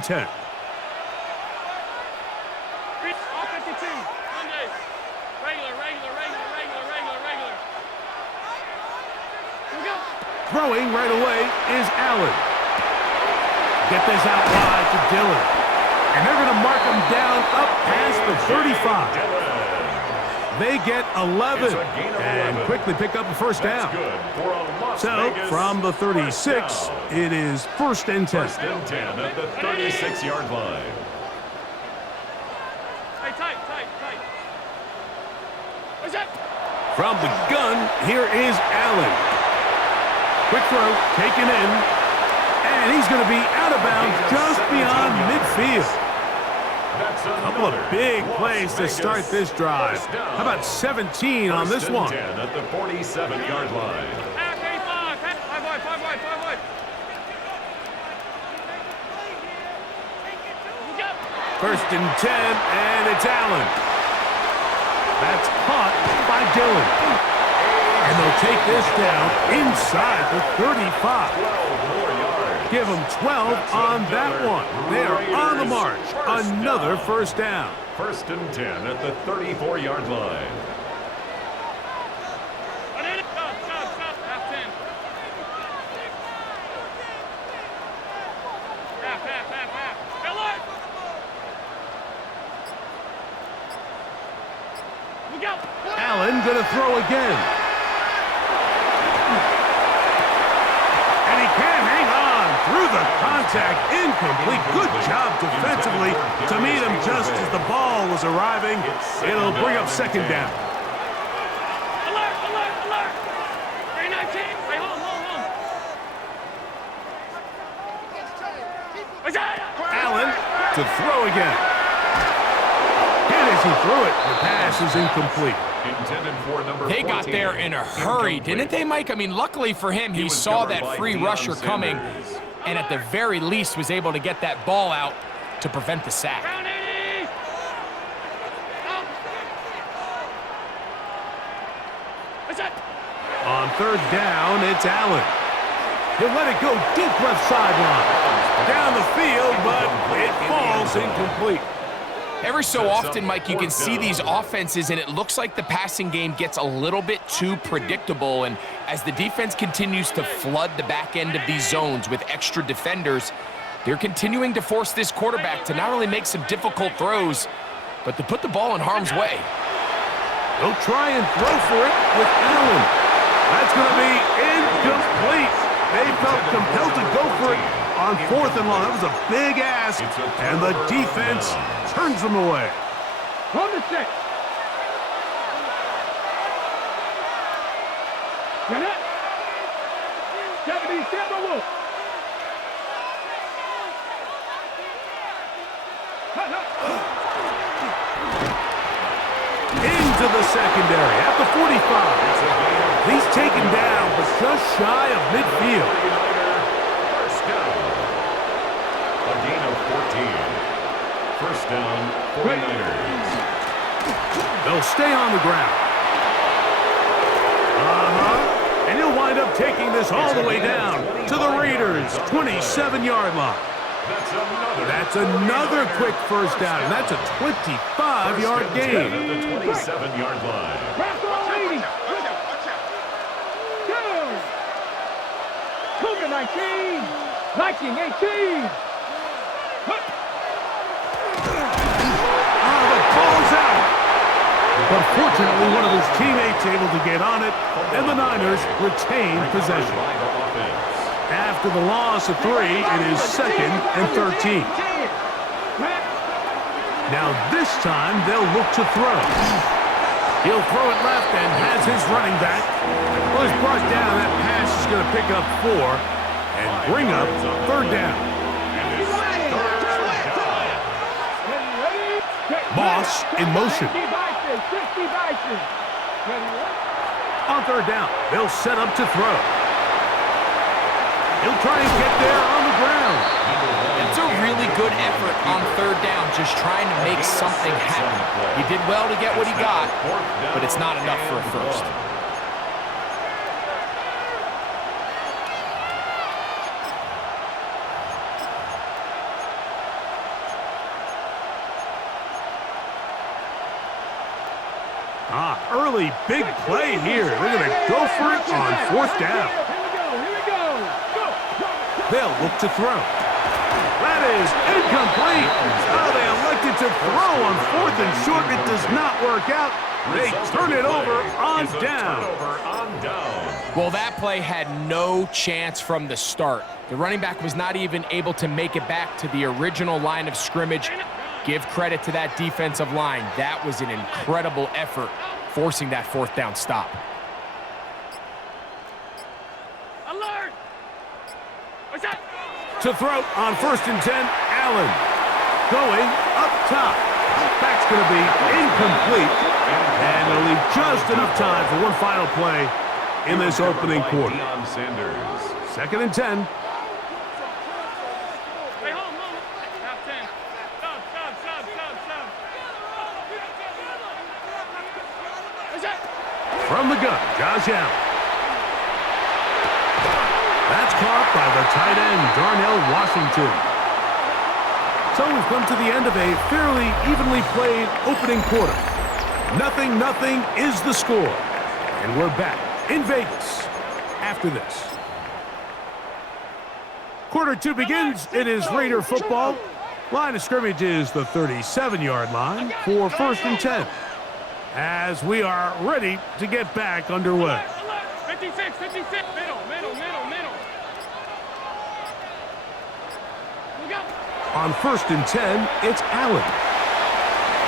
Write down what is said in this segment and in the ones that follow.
10. Offensive team. Monday. Regular. Here we go. Throwing right away is Allen. Get this out wide to Dillon. And they're going to mark him down up past the 35. They get 11 and quickly pick up a first down. So from the 36, it is 1st and 10. 1st and 10 at the 36-yard line. Hey, tight. What's that? From the gun, here is Allen. Quick throw, taken in. And he's going to be out of bounds just beyond midfield. A couple of big plays to start this drive. How about 17 on this one? 10 at the 47-yard line. Half 85. Five wide. Go. 1st and 10, and it's Allen. That's caught by Dillon. And they'll take this down inside the 35. Give them 12 on that one. They are on the march. Another first down. 1st and 10 at the 34-yard line. Stop. Half 10. Half. Fill it. We go. Allen going to throw again. And he can't hang on through the contact. Incomplete. Good job defensively to meet him just as the ball was arriving. It'll bring up 2nd down. Alert. 319. Hey, hold. What's that? Allen to throw again. And as he threw it, the pass is incomplete. Intended for number They got 14. there in a hurry, didn't they, Mike? I mean, luckily for him, he saw that free rusher coming and at the very least was able to get that ball out to prevent the sack. Round 80. What's that? On 3rd down, it's Allen. He'll let it go deep left sideline. Down the field, but it falls incomplete. Every so often, Mike, you can see these offenses, and it looks like the passing game gets a little bit too predictable. And as the defense continues to flood the back end of these zones with extra defenders, they're continuing to force this quarterback to not only make some difficult throws, but to put the ball in harm's way. They'll try and throw for it with Allen. That's going to be incomplete. They felt compelled to go for it on 4th and long. That was a big ask, and the defense turns them away. From the 6. Janet. 70, stand by Wolf. Into the secondary at the 45. He's taken down, but just shy of midfield. First down. A gain of 14. First down, 49ers. They'll stay on the ground. And he'll wind up taking this all the way down to the Raiders' 27-yard line. That's another quick first down, and that's a 25-yard gain. At the 27-yard line. Cougar 19. Viking 18. The ball's out. But fortunately, one of his teammates able to get on it, and the Niners retain possession. After the loss of 3, it is 2nd and 13. Now this time, they'll look to throw. He'll throw it left and has his running back. Well, he's brought down. That pass is going to pick up 4 and bring up 3rd down. Moss in motion. On 3rd down, they'll set up to throw. He'll try and get there on the ground. It's a really good effort on 3rd down, just trying to make something happen. He did well to get what he got, but it's not enough for a first. Early big play here. They're going to go for it on fourth down. Here we go. Go. They'll look to throw. That is incomplete. Oh, they elected to throw on fourth and short. It does not work out. They turn it over on down. Well, that play had no chance from the start. The running back was not even able to make it back to the original line of scrimmage. Give credit to that defensive line. That was an incredible effort, forcing that fourth down stop. Alert. What's that? To throw on 1st and 10, Allen. Going up top. That's going to be incomplete. And they'll leave just enough time for one final play in this opening quarter. 2nd and 10. Hey, home. Half 10. Sub. What's that? From the gun, Josh Allen. That's caught by the tight end, Darnell Washington. So we've come to the end of a fairly evenly played opening quarter. 0-0 is the score. And we're back in Vegas after this. Quarter 2 begins. It is Raider football. Line of scrimmage is the 37-yard line for 1st and 10. As we are ready to get back underway. 56. Middle. Look out. On 1st and 10, it's Allen.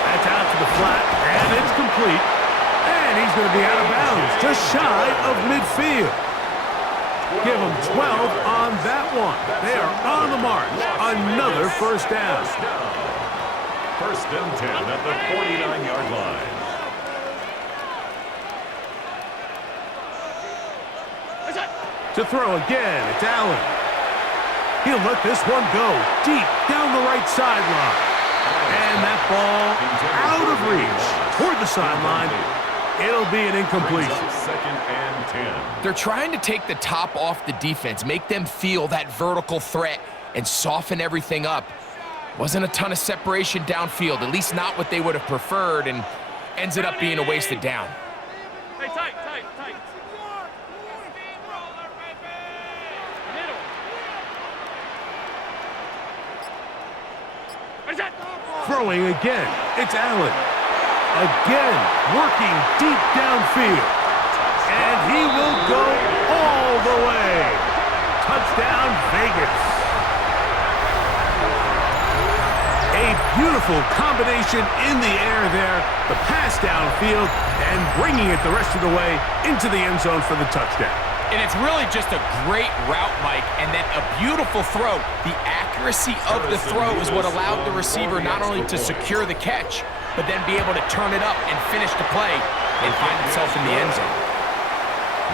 That's out to the flat, and it's complete. And he's going to be out of bounds, just shy of midfield. Give him 12 on that one. They are on the march. Another first down. 1st and 10 at the 49-yard line. To throw again, it's Allen. He'll let this one go deep down the right sideline. And that ball out of reach toward the sideline. It'll be an incompletion. 2nd and 10. They're trying to take the top off the defense, make them feel that vertical threat, and soften everything up. Wasn't a ton of separation downfield, at least not what they would have preferred, and ends it up being a wasted down. Hey, tight. Middle. What's that? Throwing again, it's Allen. Again, working deep downfield. And he will go all the way. Touchdown, Vegas. A beautiful combination in the air there. The pass downfield and bringing it the rest of the way into the end zone for the touchdown. And it's really just a great route, Mike, and then a beautiful throw. The accuracy of the throw is what allowed the receiver not only to secure the catch, but then be able to turn it up and finish the play and find himself in the end zone.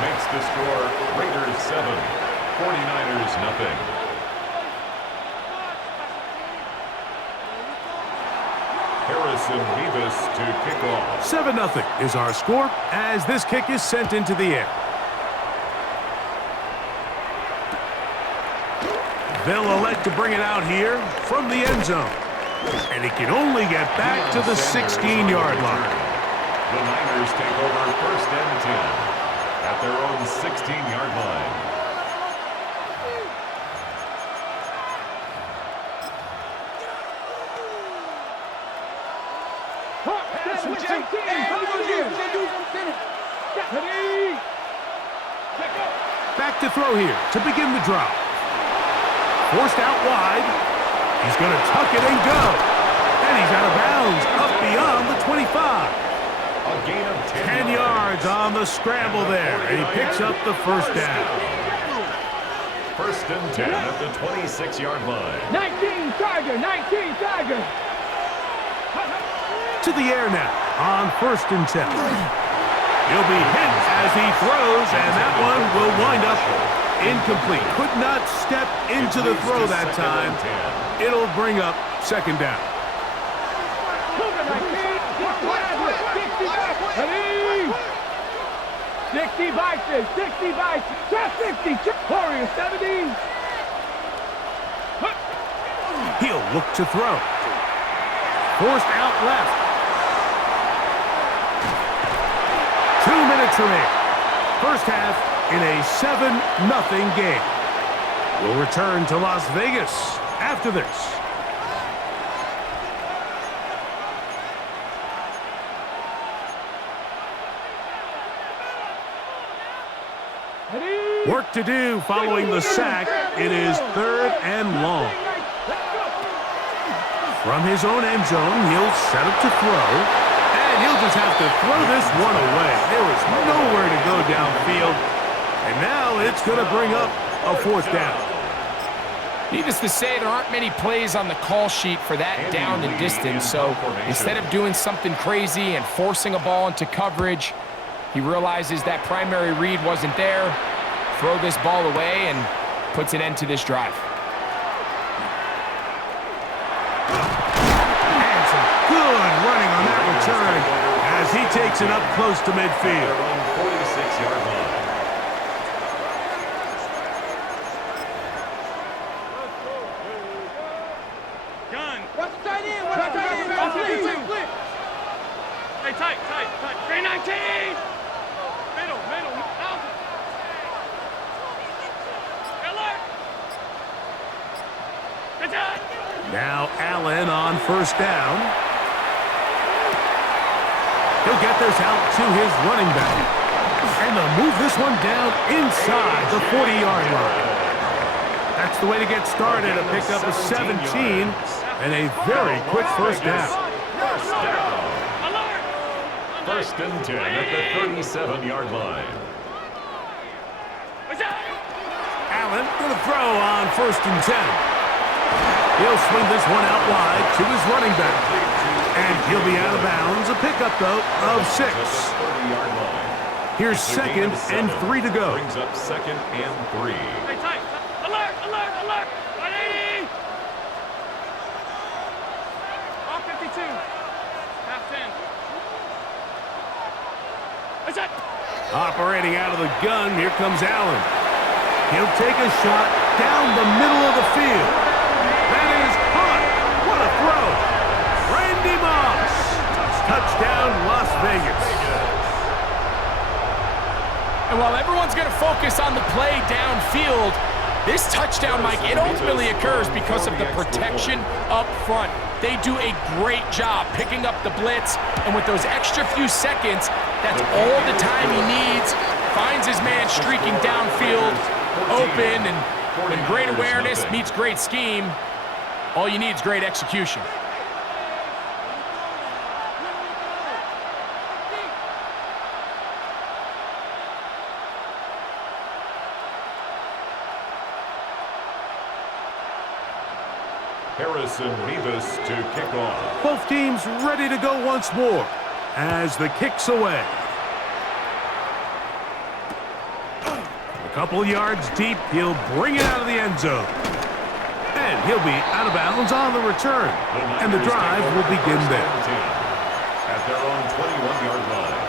Makes the score Raiders 7, 49ers nothing. Harrison Beavis to kick off. 7-0 is our score as this kick is sent into the air. They'll elect to bring it out here from the end zone. And he can only get back to the 16-yard line. The Niners take over 1st and 10 at their own 16-yard line. Back to throw here to begin the drive. Forced out wide. He's going to tuck it and go. And he's out of bounds up beyond the 25. A gain of 10 yards on the scramble there. And he picks up the first down. 1st and 10 at the 26-yard line. 19 Tiger. To the air now on 1st and 10. He'll be hit as he throws, and that one will wind up incomplete. Could not step into the throw that time. It'll bring up 2nd down. 60 Vikings, 60, Warriors 70. He'll look to throw. Forced out left. minutes remain. First half in a 7-0 game. We'll return to Las Vegas after this. Work to do following the sack. It is 3rd and long. From his own end zone, he'll set up to throw. And he'll just have to throw this one away. There is nowhere to go downfield. And now it's going to bring up a 4th down. Needless to say, there aren't many plays on the call sheet for that down and distance. So instead of doing something crazy and forcing a ball into coverage, he realizes that primary read wasn't there. Throw this ball away and puts an end to this drive. And some good running on that return as he takes it up close to midfield. 46-yard line. Gun. Watch the tight end. Watch the tight end. Hey, tight. 319. Middle. Out. Alert. Good job. Now Allen on 1st down. He'll get this out to his running back. And they'll move this one down inside the 40-yard line. That's the way to get started, to pick up a 17 and a very quick 1st down. Alert. 1st and 10 at the 37-yard line. Allen going to throw on 1st and 10. He'll swing this one out wide to his running back. And he'll be out of bounds. A pickup, though, of 6. Here's 2nd and 3 to go. Brings up 2nd and 3. Hey, tight. Alert. 180. All 52. Half 10. What's that? Operating out of the gun, here comes Allen. He'll take a shot down the middle of the field. That is hot. What a throw. Randy Moss. Touchdown, Las Vegas. And while everyone's going to focus on the play downfield, this touchdown, Mike, it ultimately occurs because of the protection up front. They do a great job picking up the blitz, and with those extra few seconds, that's all the time he needs. Finds his man streaking downfield, open, and when great awareness meets great scheme, all you need is great execution. Harrison Mevis to kick off. Both teams ready to go once more as the kick's away. A couple yards deep, he'll bring it out of the end zone. And he'll be out of bounds on the return. And the drive will begin there. At their own 21-yard line.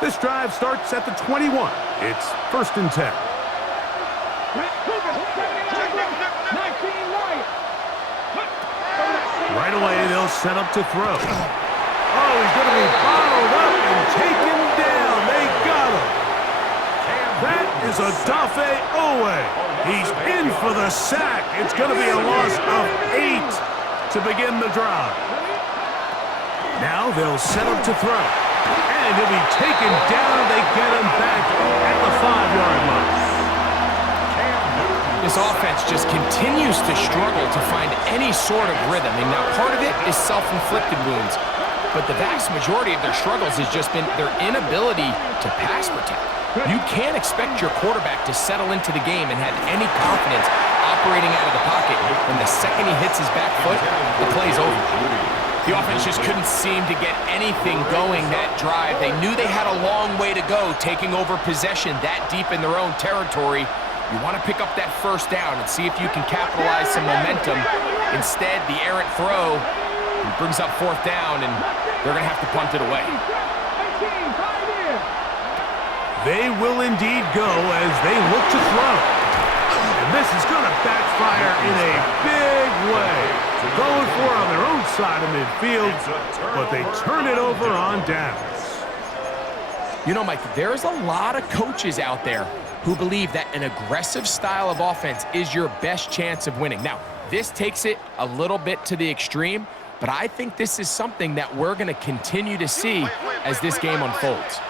This drive starts at the 21. It's 1st and 10. Right away, they'll set up to throw. Oh, he's going to be bottled up and taken down. They got him. That is Odafe Owe. He's in for the sack. It's going to be a loss of 8 to begin the drive. Now they'll set up to throw. And he'll be taken down. They get him back at the 5-yard line. This offense just continues to struggle to find any sort of rhythm. And now part of it is self-inflicted wounds. But the vast majority of their struggles has just been their inability to pass protect. You can't expect your quarterback to settle into the game and have any confidence operating out of the pocket when the second he hits his back foot, the play's over. The offense just couldn't seem to get anything going that drive. They knew they had a long way to go taking over possession that deep in their own territory. You want to pick up that 1st down and see if you can capitalize some momentum. Instead, the errant throw brings up 4th down, and they're going to have to punt it away. They will indeed go as they look to throw. And this is going to backfire in a big way. going for it on their own side of midfield, but they turn it over on downs. You know, Mike, there's a lot of coaches out there who believe that an aggressive style of offense is your best chance of winning. Now, this takes it a little bit to the extreme, but I think this is something that we're going to continue to see as this game unfolds.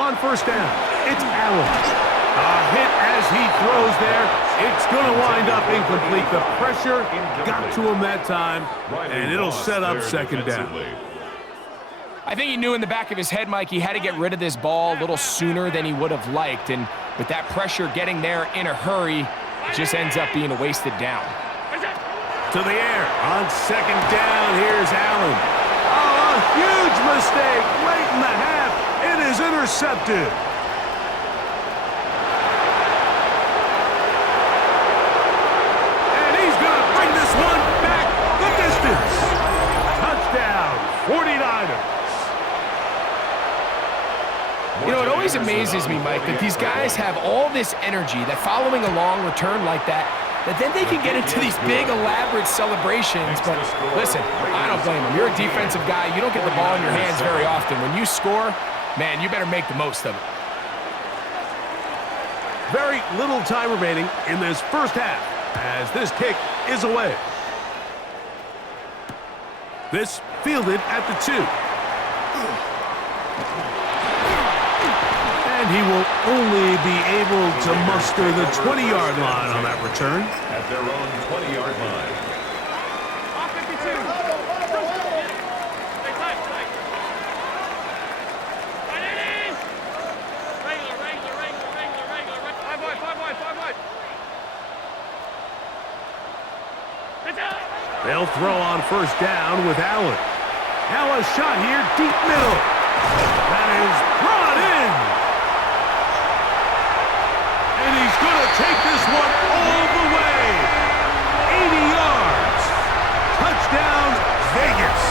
On first down, it's Allen. A hit as he throws there. It's going to wind up incomplete. The pressure got to him that time, and it'll set up second down. I think he knew in the back of his head, Mike, he had to get rid of this ball a little sooner than he would have liked, and with that pressure getting there in a hurry, it just ends up being a wasted down. To the air on second down. Here's Allen. Oh, a huge mistake late in the half. It is intercepted. And he's going to bring this one back the distance. Touchdown, 49ers. You know, it always amazes me, Mike, that these guys have all this energy, that following a long return like that then they can get into these big, elaborate celebrations. But listen, I don't blame them. You're a defensive guy. You don't get the ball in your hands very often. When you score, man, you better make the most of it. Very little time remaining in this first half as this kick is away. This fielded at the 2. And he will only be able to muster the 20-yard line on that return. At their own 20-yard line. Off 52. Stay tight, tight. Right, it is. Regular. 5 wide. Good job. They'll throw on first down with Allen. Now a shot here, deep middle. That is brought in. And he's going to take this one all the way. 80 yards. Touchdown, Vegas.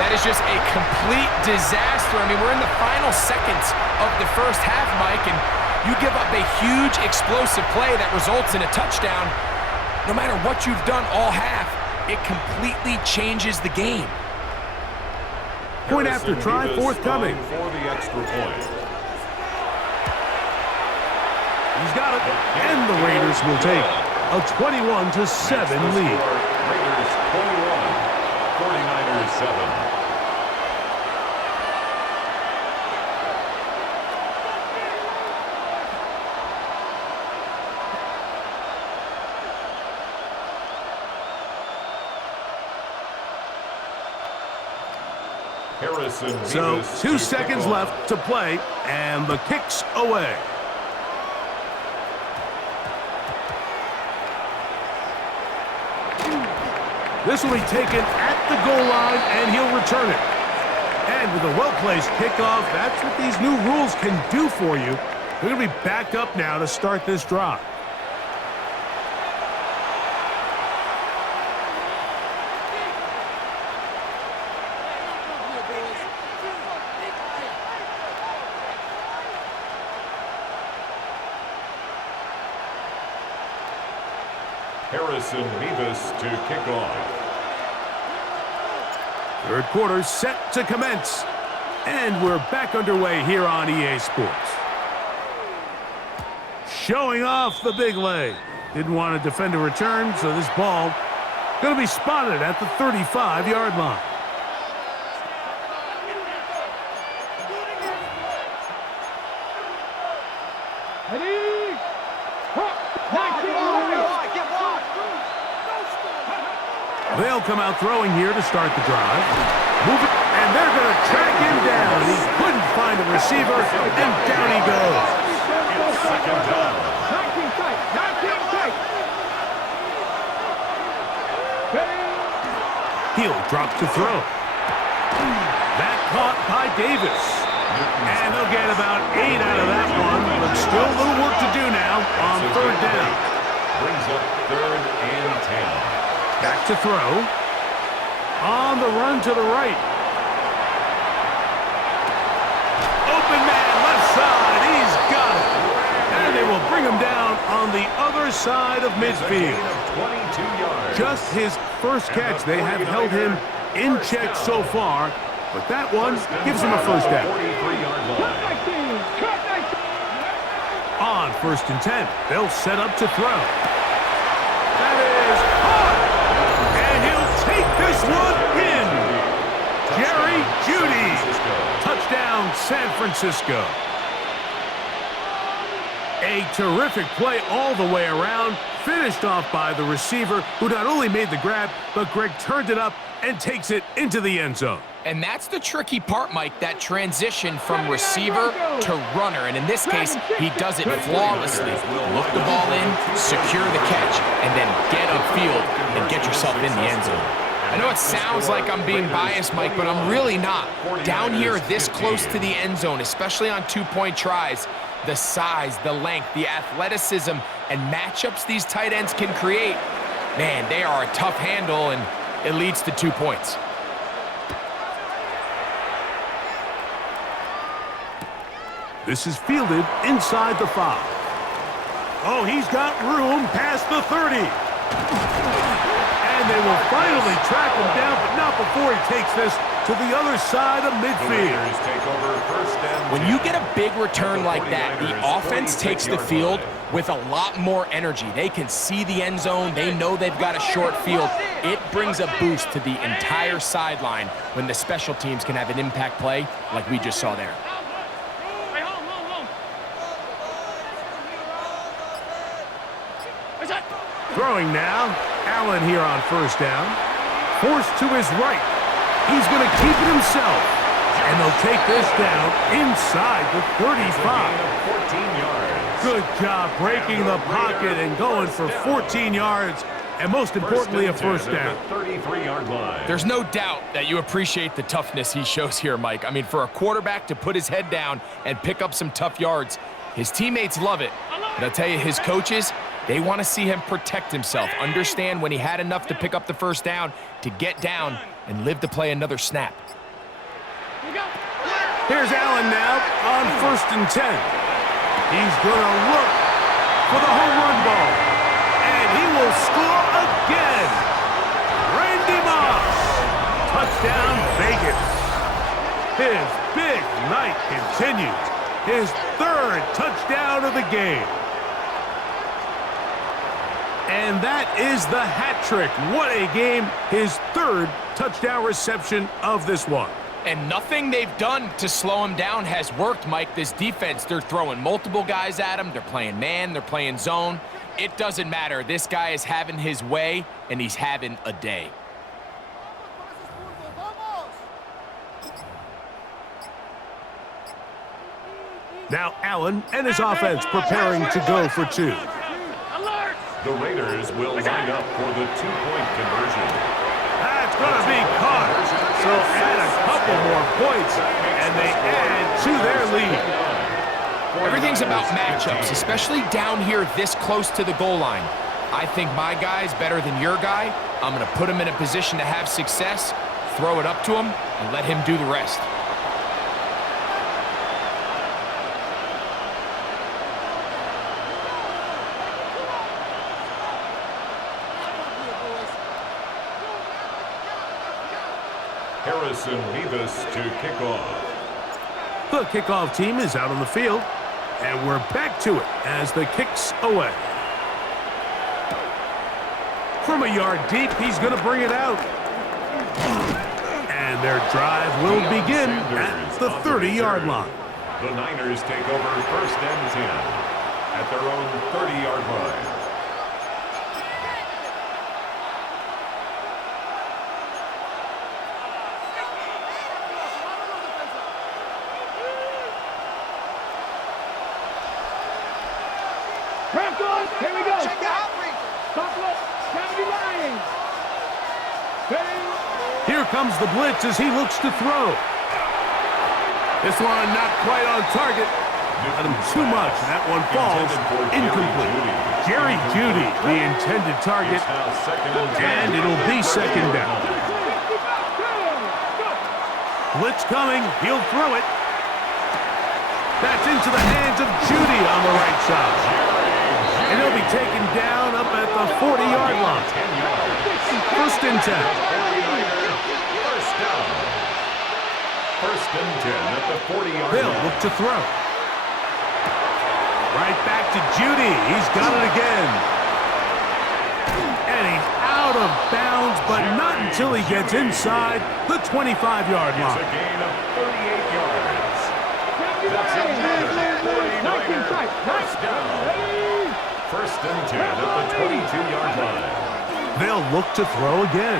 That is just a complete disaster. I mean, we're in the final seconds of the first half, Mike, and you give up a huge explosive play that results in a touchdown. No matter what you've done all half, it completely changes the game. Point after try forthcoming. For the extra point. He's got it, and the Raiders will take a 21-7 lead. Raiders 21, 49ers 7. So 2 seconds left to play, and the kick's away. This will be taken at the goal line, and he'll return it. And with a well-placed kickoff, that's what these new rules can do for you. They're going to be backed up now to start this drive. Harrison Mevis to kick off. Third quarter set to commence. And we're back underway here on EA Sports. Showing off the big leg. Didn't want to defend a return, so this ball going to be spotted at the 35-yard line. They'll come out throwing here to start the drive. Move it, and they're going to track him down. He couldn't find a receiver, and down he goes. It's second down. He'll drop to throw. That caught by Davis. And they'll get about 8 out of that one, but still a little work to do now on third down. Brings up 3rd and 10. Back to throw. On the run to the right. Open on the other side of It's a gain midfield. of 22 yards. Just his first catch. They have held him in check so far, but that one gives him a first down. 43-yard line. On 1st and 10, they'll set up to throw. That is hard, and he'll take this one in. Jerry Jeudy, touchdown San Francisco. A terrific play all the way around, finished off by the receiver, who not only made the grab, but Greg turned it up and takes it into the end zone. And that's the tricky part, Mike, that transition from receiver to runner. And in this case, he does it flawlessly. Look the ball in, secure the catch, and then get upfield and get yourself in the end zone. I know it sounds like I'm being biased, Mike, but I'm really not. Down here this close to the end zone, especially on two-point tries, the size, the length, the athleticism, and matchups these tight ends can create, man, they are a tough handle, and it leads to 2 points. This is fielded inside the 5. Oh, he's got room past the 30. And they will finally track him down, but not before he takes this to the other side of midfield. When you get a big return like that, the offense takes the field with a lot more energy. They can see the end zone. They know they've got a short field. It brings a boost to the entire sideline when the special teams can have an impact play like we just saw there. Hey, hold. What's that? Throwing now, Allen here on 1st down. Forced to his right. He's going to keep it himself. And they'll take this down inside the 35. 14 yards. Good job breaking the pocket and going for 14 yards. And most importantly, a first down. 33-yard line. There's no doubt that you appreciate the toughness he shows here, Mike. I mean, for a quarterback to put his head down and pick up some tough yards, his teammates love it. But I'll tell you, his coaches, they want to see him protect himself, understand when he had enough to pick up the first down, to get down and live to play another snap. Here's Allen now on 1st and 10. He's going to look for the home run ball. And he will score again. Randy Moss. Touchdown, Vegas. His big night continues. His 3rd touchdown of the game. And that is the hat trick. What a game. His 3rd touchdown reception of this one. And nothing they've done to slow him down has worked, Mike. This defense, they're throwing multiple guys at him. They're playing man, they're playing zone. It doesn't matter. This guy is having his way, and he's having a day. Now Allen and his offense preparing to go for 2. Alert! The Raiders will line up for the 2-point conversion. That's going to be caught. So add a couple more points, and they add to their lead. Everything's about matchups, especially down here this close to the goal line. I think my guy's better than your guy. I'm going to put him in a position to have success, throw it up to him, and let him do the rest. Harrison Mevis to kick off. The kickoff team is out on the field, and we're back to it as the kick's away. From a yard deep, he's going to bring it out. And their drive will begin at the 30-yard line. The Niners take over 1st and 10 at their own 30-yard line. Here we go. Check it out. Here comes the blitz as he looks to throw. This one not quite on target. Got him too much. That one falls incomplete. Jerry Jeudy, the intended target, and it'll be 2nd down. Blitz coming. He'll throw it. That's into the hands of Jeudy on the right side. And he'll be taken down up at the 40-yard line. 10 yards. First and 10. 49er, first down. First and 10 at the 40-yard They'll line. look to throw. Right back to Judy. He's got it again. And he's out of bounds, but not until he gets inside the 25-yard It's line. a gain of 38 yards. That's another 49er first down. First and 10 at the 22-yard line. They'll look to throw again.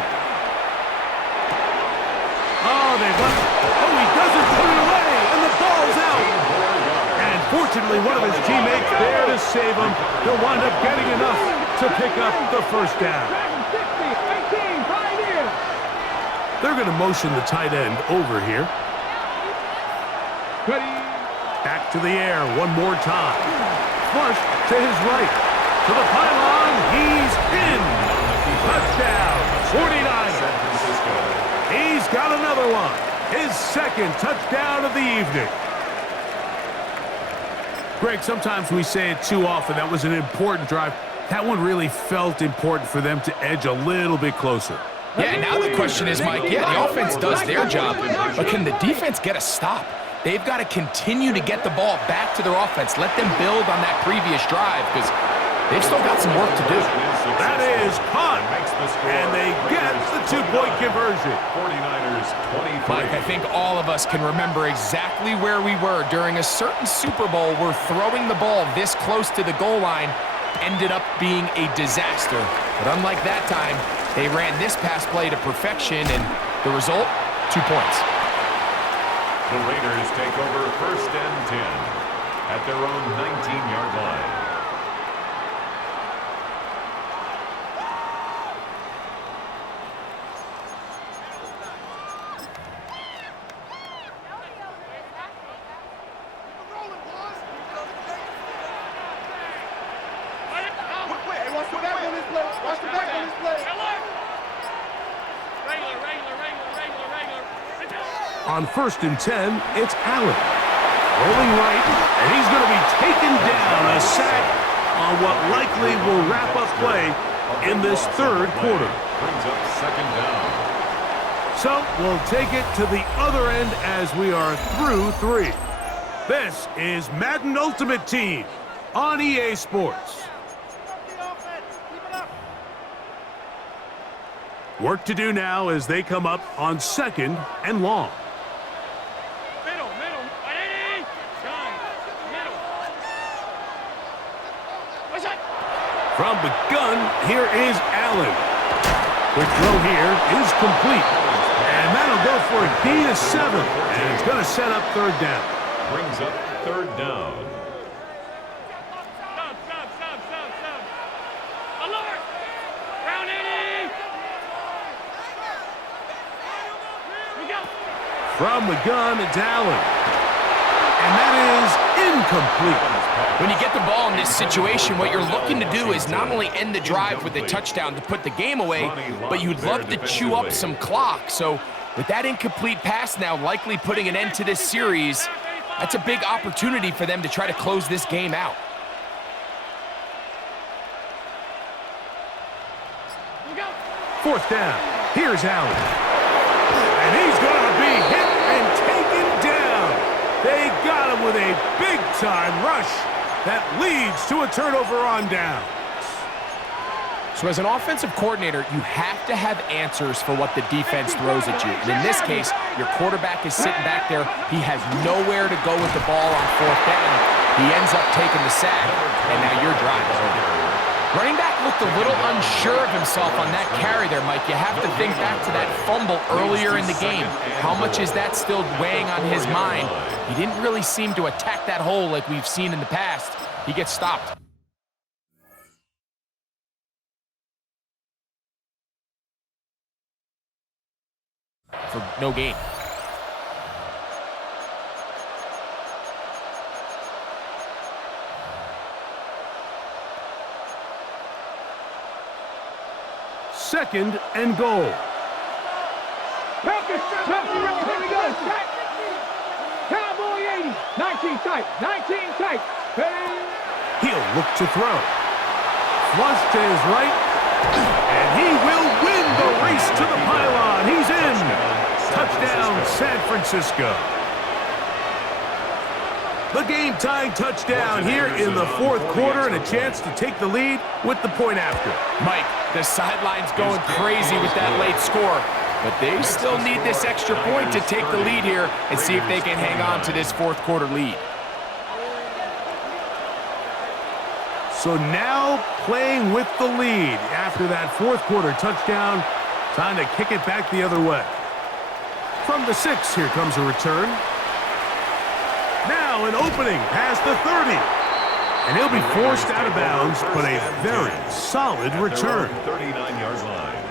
Oh, they've left. Oh, he doesn't put it away, and the ball's out. And fortunately, one of his teammates there to save him. He'll wind up getting enough to pick up the first down. They're going to motion the tight end over here. Back to the air one more time. Flush to his right. To the pylon. He's in. Touchdown. 49ers. San Francisco. He's got another one. His second touchdown of the evening. Greg, sometimes we say it too often. That was an important drive. That one really felt important for them to edge a little bit closer. Yeah, now the question is, Mike, the offense does their job, but can the defense get a stop? They've got to continue to get the ball back to their offense. Let them build on that previous drive because they've still got some work to do. That is caught, and they get the two-point conversion. 49ers 23. Mike, I think all of us can remember exactly where we were during a certain Super Bowl where throwing the ball this close to the goal line ended up being a disaster. But unlike that time, they ran this pass play to perfection, and the result, 2 points. The Raiders take over first and 10 at their own 19-yard line. On first and 10, it's Allen. Rolling right, and he's going to be taken down. A sack on what likely will wrap up play in this third quarter. Brings up second down. So we'll take it to the other end as we are through 3. This is Madden Ultimate Team on EA Sports. Work to do now as they come up on second and long. From the gun, here is Allen. Quick throw here is complete. And that'll go for a gain of 7. And it's going to set up third down. Brings up third down. Stop. Alert! Round 80! We go! From the gun, it's Allen. And that is incomplete. When you get the ball in this situation, what you're looking to do is not only end the drive with a touchdown to put the game away, but you'd love to chew up some clock. So with that incomplete pass now likely putting an end to this series, that's a big opportunity for them to try to close this game out. Fourth down. Here's Allen. And he's going to be hit and taken down. They got him with a big-time rush that leads to a turnover on down. So as an offensive coordinator, you have to have answers for what the defense throws at you. And in this case, your quarterback is sitting back there. He has nowhere to go with the ball on fourth down. He ends up taking the sack, and now your drive is over. Running back looked a little unsure of himself on that carry there, Mike. You have to think back to that fumble earlier in the game. How much is that still weighing on his mind? He didn't really seem to attack that hole like we've seen in the past. He gets stopped. For no gain. Second and goal. Here we go. Cowboy 80. 19 tight. 19 tight. He'll look to throw. flush to his right. And he will win the race to the pylon. He's in. Touchdown, San Francisco. The game-tying touchdown here in the fourth quarter and a chance to take the lead with the point after. Mike, the sideline's going crazy with that late score, but they still need this extra point to take the lead here and see if they can hang on to this fourth quarter lead. So now playing with the lead after that fourth quarter touchdown, time to kick it back the other way. From the 6, here comes a return. Now an opening past the 30. And he'll be forced out of bounds, but a very solid return. 39-yard line.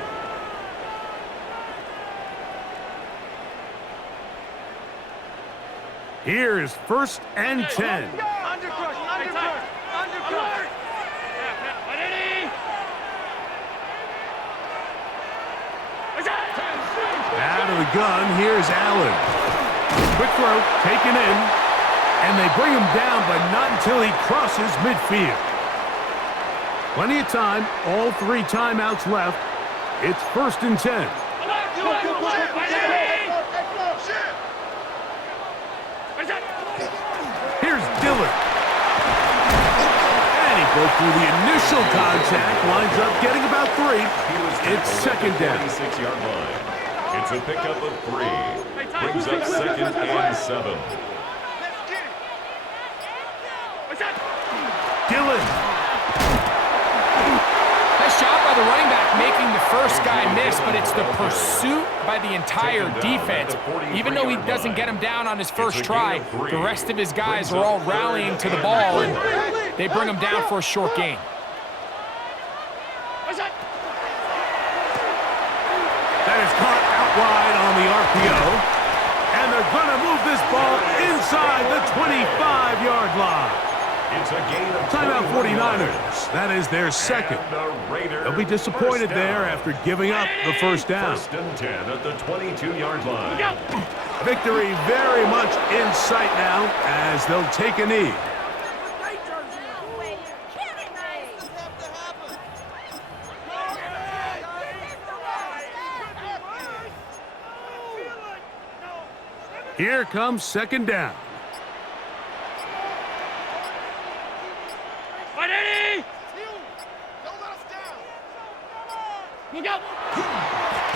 Here is 1st and 10. Undercrush. Out of the gun, here's Allen. Quick throw, taken in, and they bring him down, but not until he crosses midfield. Plenty of time, all 3 timeouts left. It's 1st and 10. Here's Dillard. And he broke through the initial contact, winds up getting about 3. It's 2nd down. 26-yard line. It's a pickup of 3. Brings up 2nd and 7. Dillon. Nice job by the running back making the first guy miss, but it's the pursuit by the entire defense. Even though he doesn't get him down on his first try, the rest of his guys are all rallying to the ball, and they bring him down for a short gain. That is caught out wide on the RPO. And they're going to move this ball inside the 25-yard line. It's a gain of Timeout 49ers. That is their 2nd. They'll be disappointed there after giving up the first down. 1st and 10 at the 22-yard line. Victory very much in sight now as they'll take a knee. Here comes 2nd down.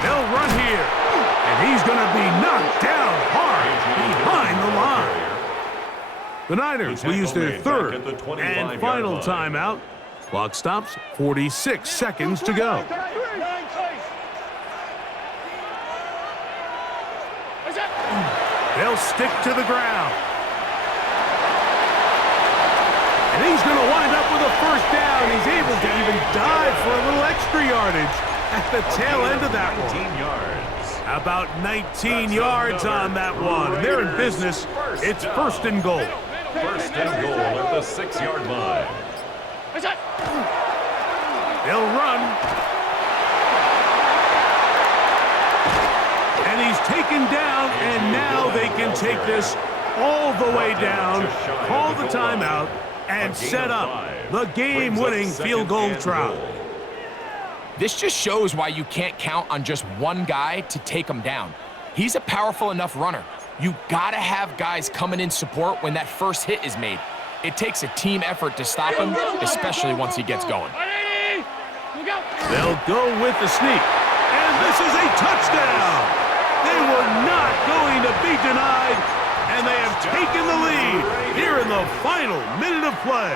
They'll run here, and he's going to be knocked down hard behind the line. The Niners will use their 3rd and final timeout. Clock stops, 46 seconds to go. They'll stick to the ground. And he's going to wind up with a 1st down. He's able to even dive for a little extra yardage at the tail end of that one. 19 yards. About 19 yards on that one. They're in business. It's 1st and goal. 1st and goal at the 6-yard line. They'll run. And he's taken down, and now they can take this all the way down, call the timeout, and set up the game-winning field goal try. This just shows why you can't count on just one guy to take him down. He's a powerful enough runner. You gotta have guys coming in support when that first hit is made. It takes a team effort to stop him, especially once he gets going. They'll go with the sneak, and this is a touchdown. They were not going to be denied, and they have taken the lead here in the final minute of play.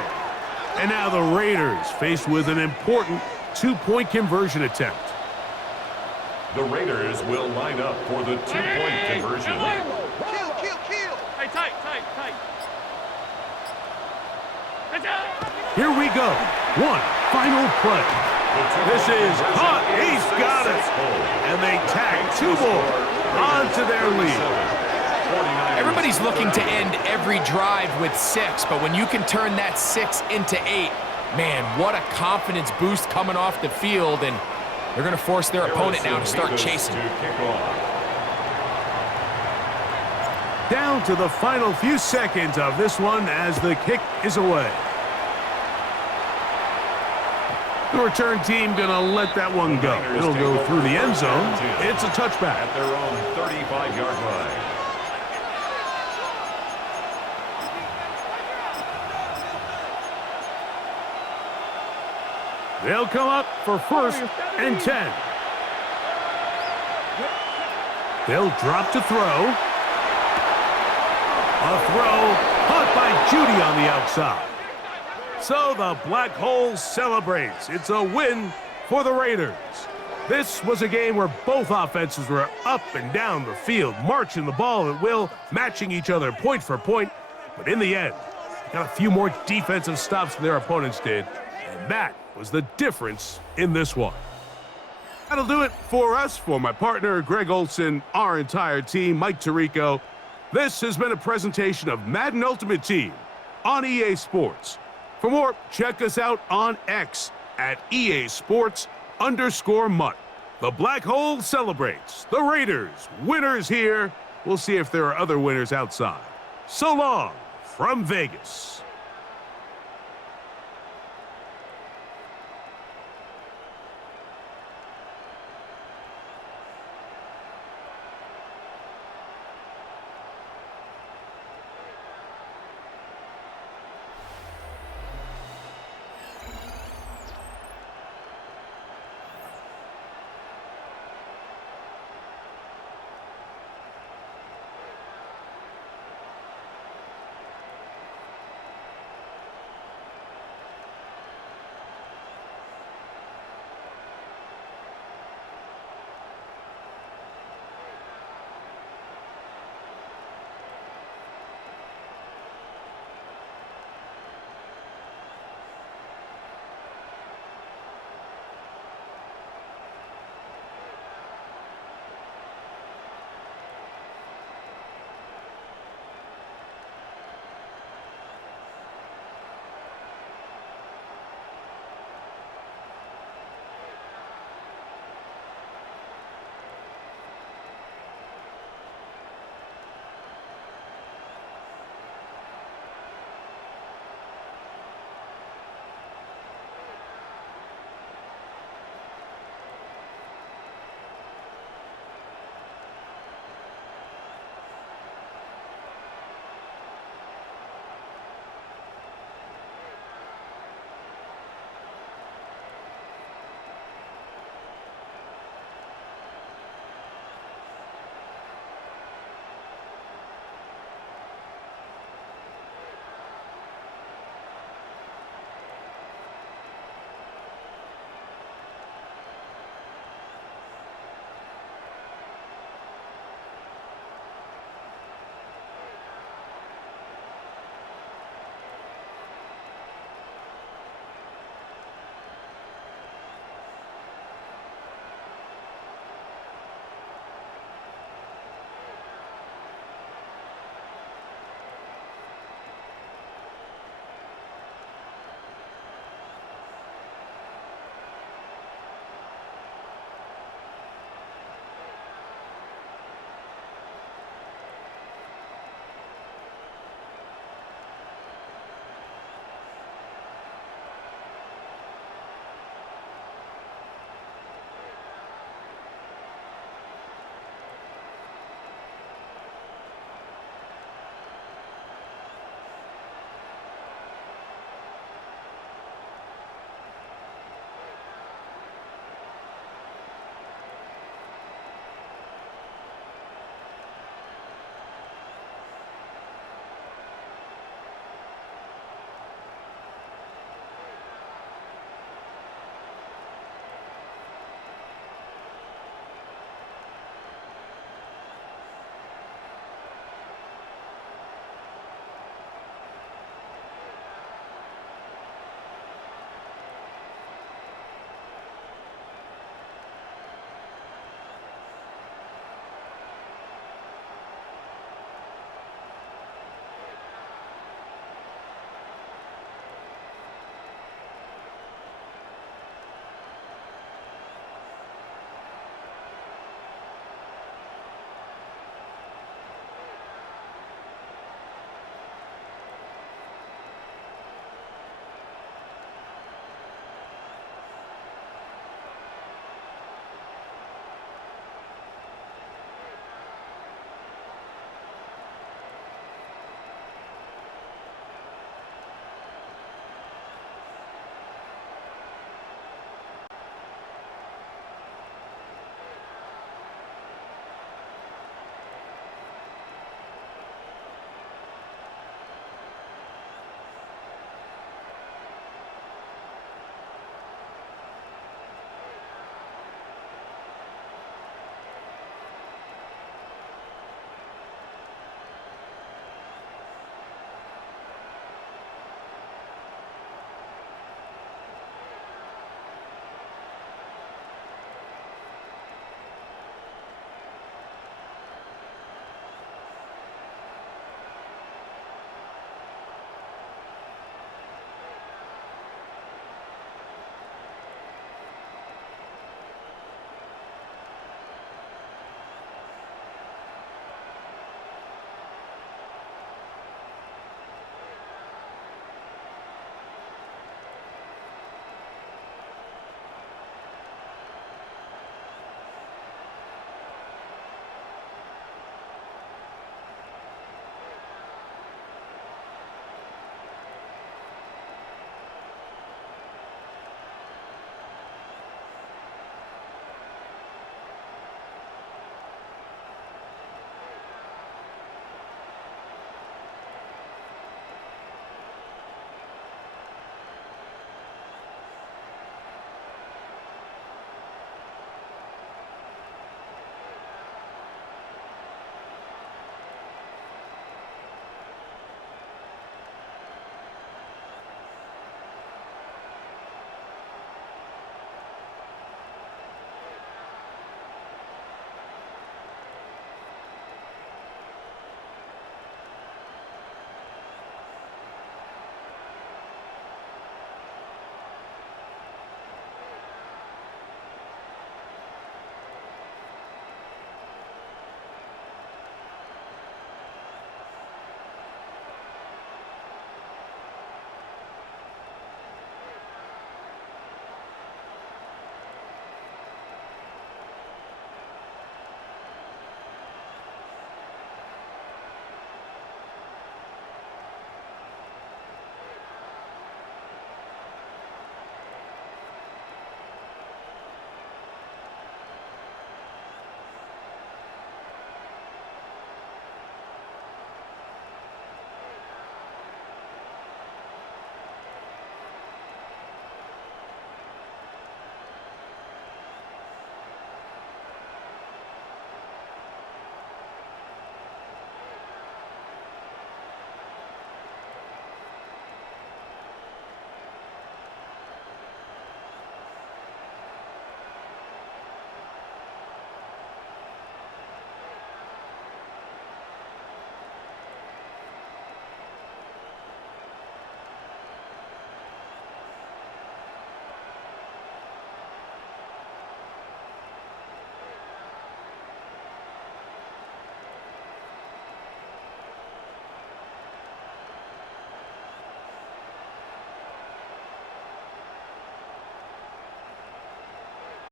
And now the Raiders faced with an important 2-point conversion attempt. The Raiders will line up for the 2-point conversion. Kill. Hey, tight. Here we go. One final play. This is caught. He's got it. And they tag 2 more onto their lead. Everybody's looking to end every drive with 6, but when you can turn that 6 into 8, man, what a confidence boost coming off the field, and they're going to force their opponent now to start chasing. Down to the final few seconds of this one as the kick is away. The return team going to let that one go. It'll go through the end zone. It's a touchback. At their own 35-yard line. They'll come up for 1st and 10. They'll drop to throw. A throw caught by Judy on the outside. So the Black Hole celebrates. It's a win for the Raiders. This was a game where both offenses were up and down the field, marching the ball at will, matching each other point for point. But in the end, they got a few more defensive stops than their opponents did. And that was the difference in this one. That'll do it for us. For my partner, Greg Olson, our entire team, Mike Tirico, this has been a presentation of Madden Ultimate Team on EA Sports. For more, check us out on X at EA Sports_MUT. The Black Hole celebrates. The Raiders, winners here. We'll see if there are other winners outside. So long from Vegas.